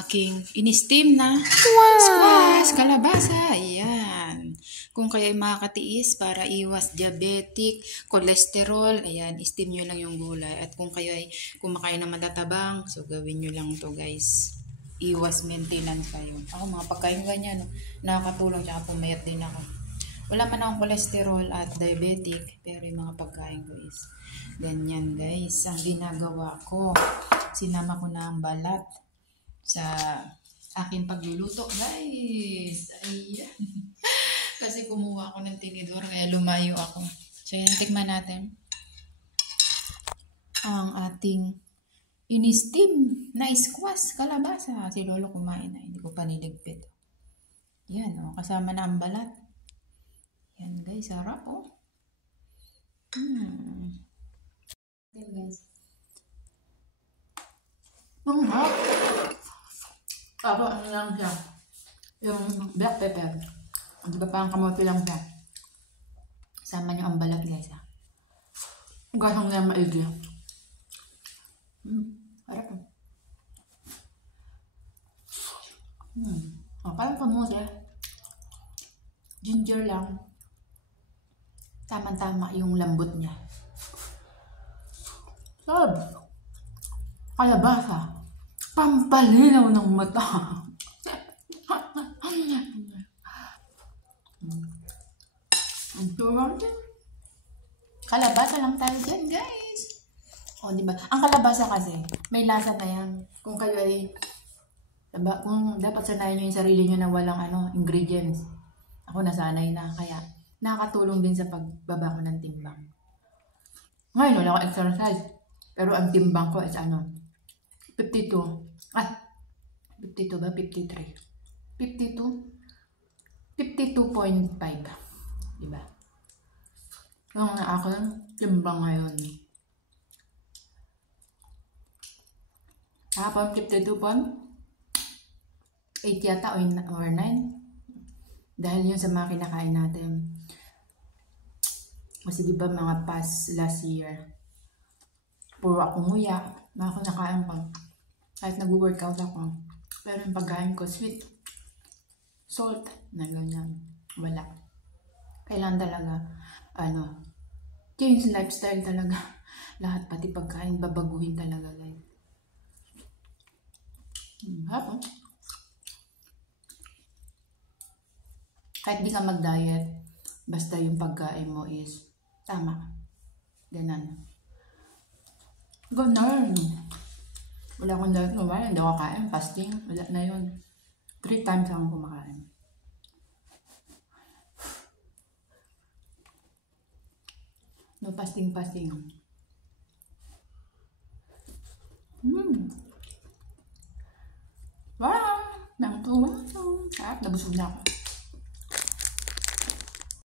aking in-steam na squash, kalabasa. Ayan. Kung kayo ay makakatiis para iwas diabetic, cholesterol, ayan, steam nyo lang yung gulay. At kung kayo ay kumakain ng matatabang, so gawin nyo lang to guys. Iwas maintenance kayo. Ako mga pagkain ganyan, nakakatulong, tsaka pumayat din ako. Wala man akong cholesterol at diabetic, pero yung mga pagkain ko is ganyan guys. Ang ginagawa ko, sinama ko na ang balat sa aking pagluluto guys. Ayan. Kasi kumuha ako ng tinidor, kaya lumayo ako. So yan, tikman natin ang ating in-steam na squash, kalabasa. Si Lolo kumain na, hindi ko pa niligpit. Yan, oh, kasama na ang balat. Yan guys, sarap oh. Yan guys. Ang hap. Ako, ano lang siya. Yung black pepper. Di ba parang kamote lang siya. Sama niyo ang balat guys ha. Gasang na yung maigi. Harap oh. Oh, parang kamote. Ginger lang. Tama-tama yung lambot niya. Sarap. Kalabasa. Pampalinaw ng mata. Kalabasa lang tayo dyan, guys. O, diba? Ang kalabasa kasi, may lasa na yan. Kung kayo ay, diba? Kung dapat sanayin nyo yung sarili nyo na walang ingredients. Ako nasanay na, kaya nakakatulong din sa pagbaba ko ng timbang. Ngayon, wala ako exercise. Pero ang timbang ko is 52. 52 ba? 53. 52? 52.5. Diba? Yung ako timbang ngayon. Kapag 52.8 yata or 9. Dahil yun sa mga kinakain natin. Kasi diba mga past last year, puro ako nguya, mga kinakain ko. Kahit nag-workout ako. Pero yung pagkain ko, sweet, salt, na ganyan. Wala. Kailangan talaga, change lifestyle talaga. Lahat, pati pagkain, babaguhin talaga, guys. Hapon. Kahit di ka mag-diet, basta yung pagkain mo is tama. Ganon. Ganon. Wala akong diet kumain, hindi ako kain, fasting, wala na yun. 3 times akong kumakain. No fasting. Wow! Nabusog na ako.